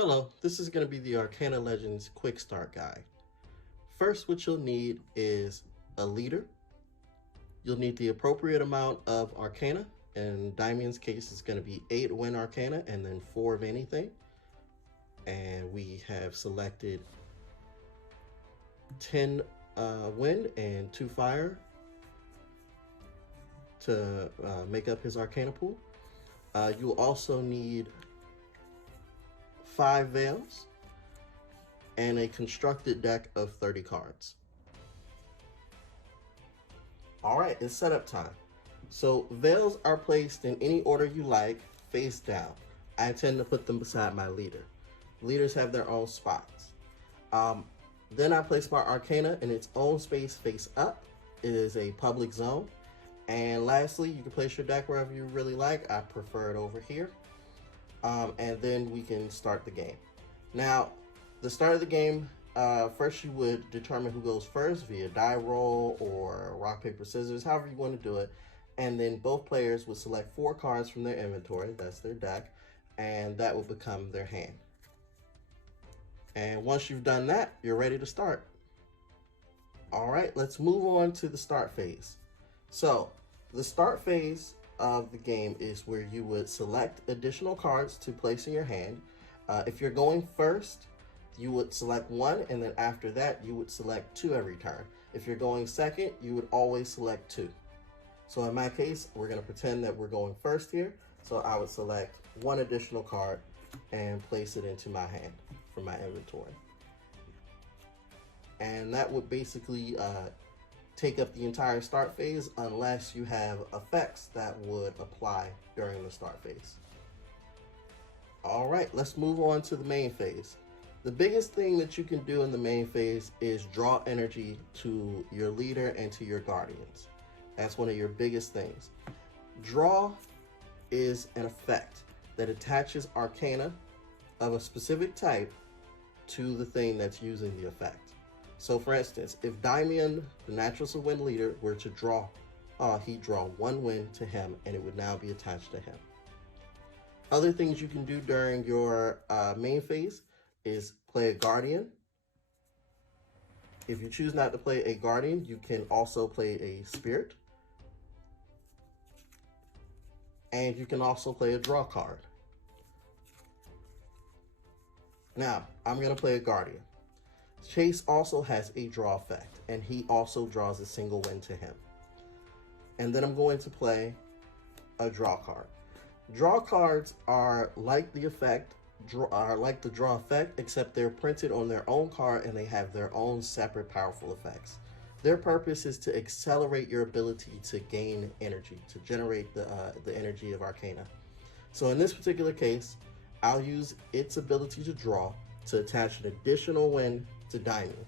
Hello, this is going to be the Arcana Legends Quick Start Guide. First, what you'll need is a leader. You'll need the appropriate amount of Arcana. In Damien's case, it's going to be 8 Wind Arcana and then 4 of anything. And we have selected 10 Wind and 2 Fire to make up his Arcana pool. You'll also need 5 Veils and a constructed deck of 30 cards. All right, it's setup time. So Veils are placed in any order you like, face down. I tend to put them beside my leader. Leaders have their own spots. Then I place my Arcana in its own space face up. It is a public zone. And lastly, you can place your deck wherever you really like. I prefer it over here. And then we can start the game. Now, the start of the game, first you would determine who goes first via die roll or rock, paper, scissors, however you want to do it. And then both players would select 4 cards from their inventory, that's their deck, and that will become their hand. And once you've done that, you're ready to start. All right, let's move on to the start phase. So, the start phase of the game is where you would select additional cards to place in your hand. If you're going first, you would select 1, and then after that, you would select 2 every turn. If you're going second, you would always select 2. So in my case, we're going to pretend that we're going first here. So I would select 1 additional card and place it into my hand from my inventory. And that would basically take up the entire start phase unless you have effects that would apply during the start phase. All right, let's move on to the main phase. The biggest thing that you can do in the main phase is draw energy to your leader and to your guardians. That's one of your biggest things. Draw is an effect that attaches Arcana of a specific type to the thing that's using the effect. So for instance, if Damien, the Naturalist of Wind leader, were to draw, he'd draw 1 wind to him and it would now be attached to him. Other things you can do during your main phase is play a Guardian. If you choose not to play a Guardian, you can also play a Spirit. And you can also play a draw card. Now, I'm going to play a Guardian. Chase also has a draw effect, and he also draws a single wind to him. And then I'm going to play a draw card. Draw cards are like the effect, like the draw effect, except they're printed on their own card and they have their own separate powerful effects. Their purpose is to accelerate your ability to gain energy, to generate the energy of Arcana. So in this particular case, I'll use its ability to draw to attach an additional wind to Damien.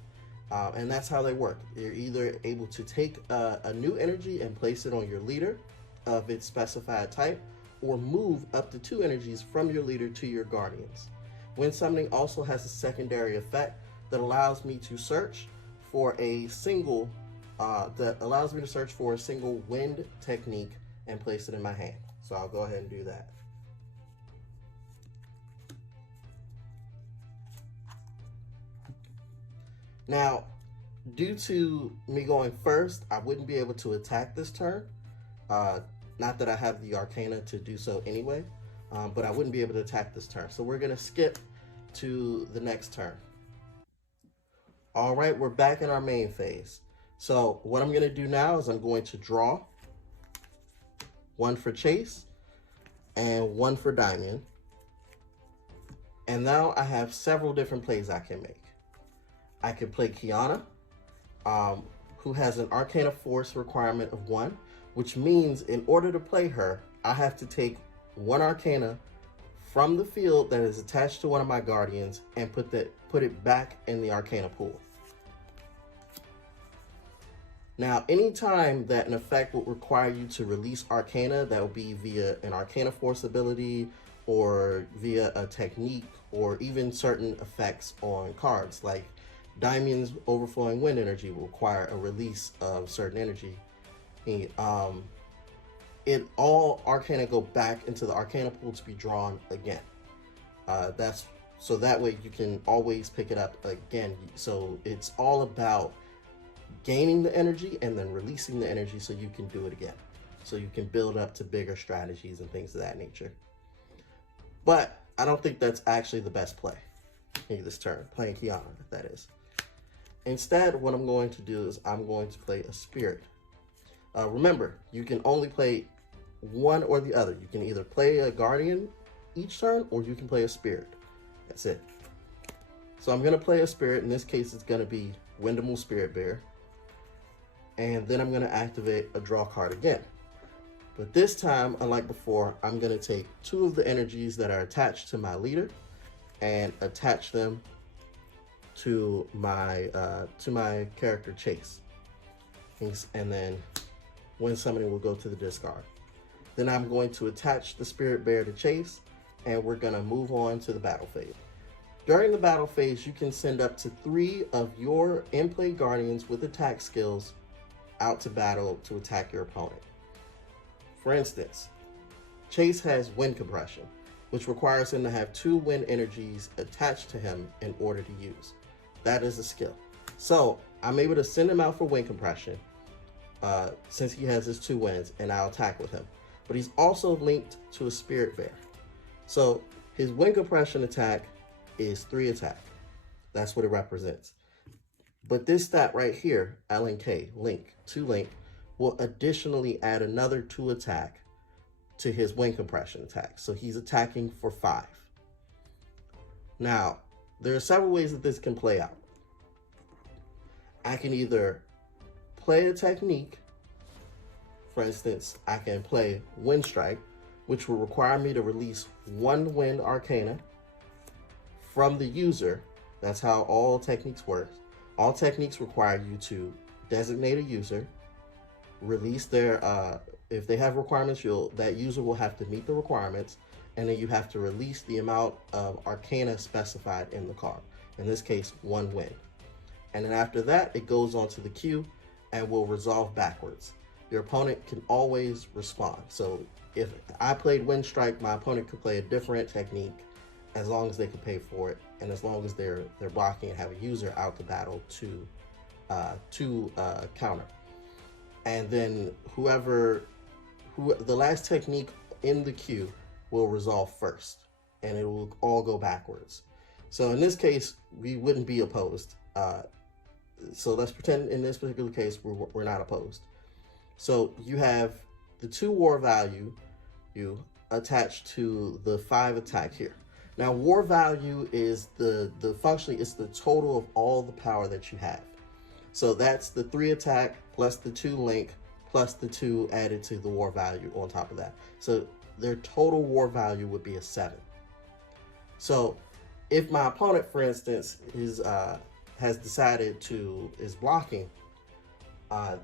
And that's how they work. You're either able to take a new energy and place it on your leader of its specified type, or move up to 2 energies from your leader to your guardians. Wind summoning also has a secondary effect that allows me to search for a single wind technique and place it in my hand. So I'll go ahead and do that. Now, due to me going first, I wouldn't be able to attack this turn. Not that I have the Arcana to do so anyway, but I wouldn't be able to attack this turn. So we're going to skip to the next turn. All right, we're back in our main phase. So what I'm going to do now is I'm going to draw 1 for Chase and 1 for Damien. And now I have several different plays I can make. I can play Kiana, who has an Arcana Force requirement of 1, which means in order to play her, I have to take 1 Arcana from the field that is attached to one of my Guardians and put it back in the Arcana pool. Now, anytime that an effect will require you to release Arcana, that will be via an Arcana Force ability or via a technique or even certain effects on cards, like Damien's Overflowing Wind energy will require a release of certain energy. All Arcana go back into the Arcana pool to be drawn again. That's So that way you can always pick it up again. So it's all about gaining the energy and then releasing the energy so you can do it again. So you can build up to bigger strategies and things of that nature. But I don't think that's actually the best play in this turn, playing Kiana, that is. Instead, what I'm going to do is I'm going to play a spirit. Remember, you can only play one or the other. You can either play a guardian each turn or you can play a spirit. That's it. So I'm going to play a spirit. In this case, it's going to be Windhamel Spirit Bear. And then I'm going to activate a draw card again. But this time, unlike before, I'm going to take 2 of the energies that are attached to my leader and attach them to my character Chase. And then when summoning will go to the discard. Then I'm going to attach the Spirit Bear to Chase, and we're going to move on to the battle phase. During the battle phase, you can send up to 3 of your in-play guardians with attack skills out to battle to attack your opponent. For instance, Chase has wind compression, which requires him to have 2 wind energies attached to him in order to use. That is a skill. So I'm able to send him out for wind compression since he has his 2 winds, and I'll attack with him. But he's also linked to a Spirit Bear. So his wind compression attack is 3 attack. That's what it represents. But this stat right here, LNK, link, 2 link, will additionally add another 2 attack to his wind compression attack. So he's attacking for 5. Now, there are several ways that this can play out. I can either play a technique. For instance, I can play Wind Strike, which will require me to release 1 Wind Arcana from the user. That's how all techniques work. All techniques require you to designate a user, release their, if they have requirements, that user will have to meet the requirements, and then you have to release the amount of Arcana specified in the card. In this case, 1 Wind. And then after that, it goes on to the queue and will resolve backwards. Your opponent can always respond. So if I played Wind Strike, my opponent could play a different technique as long as they can pay for it, and as long as they're blocking and have a user out to battle to counter. And then the last technique in the queue will resolve first, and it will all go backwards. So in this case, we wouldn't be opposed. So let's pretend in this particular case we're not opposed. So you have the 2 war value you attached to the 5 attack here. Now war value is functionally it's the total of all the power that you have. So that's the 3 attack plus the 2 link plus the 2 added to the war value on top of that. So their total war value would be a 7. So if my opponent, for instance, has decided is blocking,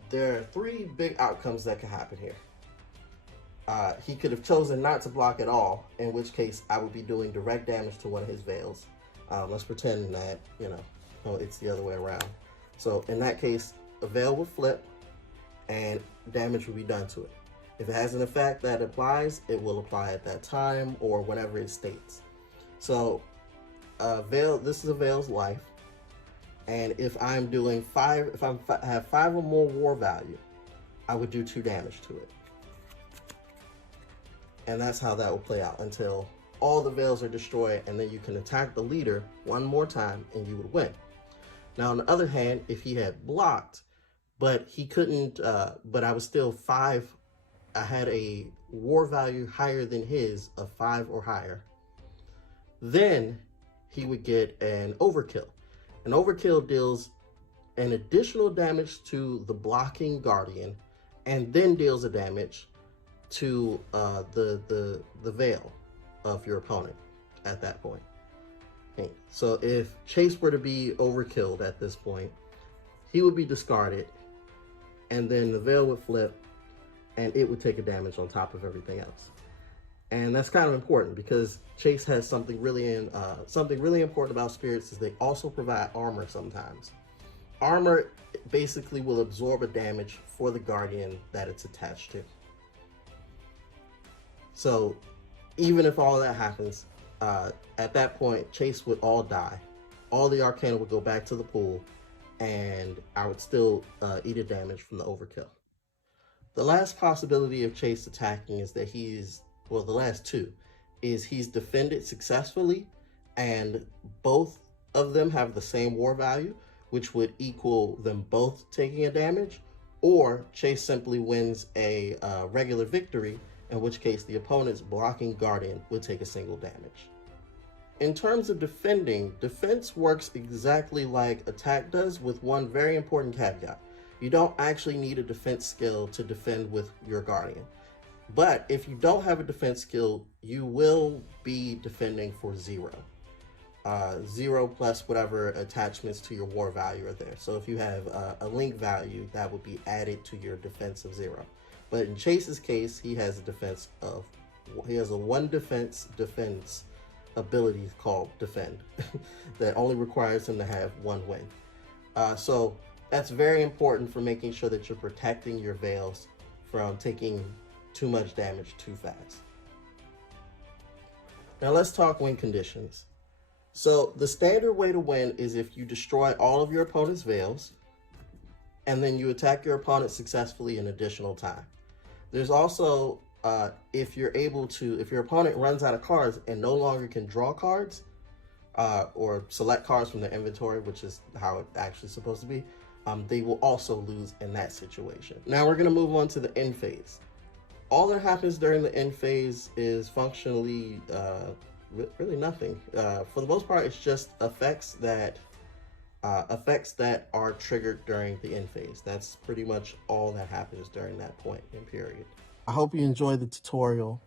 there are 3 big outcomes that can happen here. He could have chosen not to block at all, in which case I would be doing direct damage to one of his veils. Let's pretend that, it's the other way around. So in that case, a veil would flip and damage will be done to it. If it has an effect that applies, it will apply at that time or whenever it states. So this is a veil's life. And if I'm doing 5, if I have 5 or more war value, I would do 2 damage to it. And that's how that will play out until all the veils are destroyed, and then you can attack the leader 1 more time and you would win. Now, on the other hand, if he had blocked, but he couldn't, but I was still 5, I had a war value higher than his of 5 or higher, then he would get an overkill. An overkill deals an additional damage to the blocking guardian and then deals a damage to the veil of your opponent at that point. Okay. So if Chase were to be overkilled at this point, he would be discarded, and then the veil would flip and it would take a damage on top of everything else. And that's kind of important because Chase has something really important about spirits is they also provide armor sometimes. Armor basically will absorb a damage for the guardian that it's attached to. So even if all that happens, At that point, Chase would all die. All the Arcana would go back to the pool, and I would still eat a damage from the overkill. The last possibility of Chase attacking is that well, the last two, is he's defended successfully, and both of them have the same war value, which would equal them both taking a damage, or Chase simply wins a regular victory, in which case the opponent's blocking Guardian would take a single damage. In terms of defending, defense works exactly like attack does, with one very important caveat. You don't actually need a defense skill to defend with your Guardian. But if you don't have a defense skill, you will be defending for 0. 0 plus whatever attachments to your war value are there. So if you have a link value, that would be added to your defense of 0. But in Chase's case, he has a 1 defense ability called Defend that only requires him to have 1 win. So that's very important for making sure that you're protecting your Veils from taking too much damage too fast. Now let's talk win conditions. So the standard way to win is if you destroy all of your opponent's Veils, and then you attack your opponent successfully an additional time. There's also if your opponent runs out of cards and no longer can draw cards, or select cards from their inventory, which is how it actually supposed to be, they will also lose in that situation. Now we're going to move on to the end phase. All that happens during the end phase is functionally really nothing. For the most part, it's just effects that are triggered during the end phase. That's pretty much all that happens during that point in period. I hope you enjoyed the tutorial,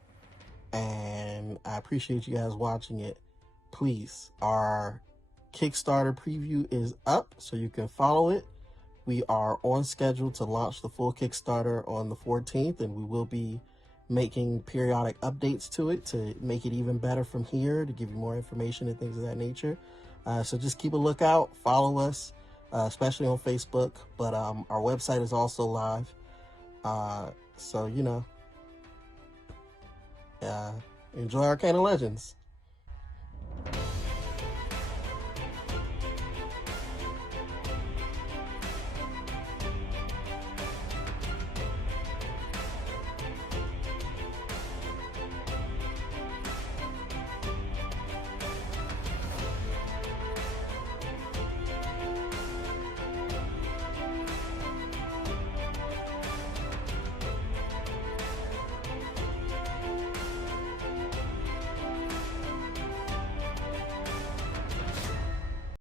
and I appreciate you guys watching it. Please, our Kickstarter preview is up, so you can follow it. We are on schedule to launch the full Kickstarter on the 14th, and we will be making periodic updates to it to make it even better from here, to give you more information and things of that nature. So just keep a lookout, follow us, especially on Facebook, but our website is also live. So, you know, enjoy Arcana Legends.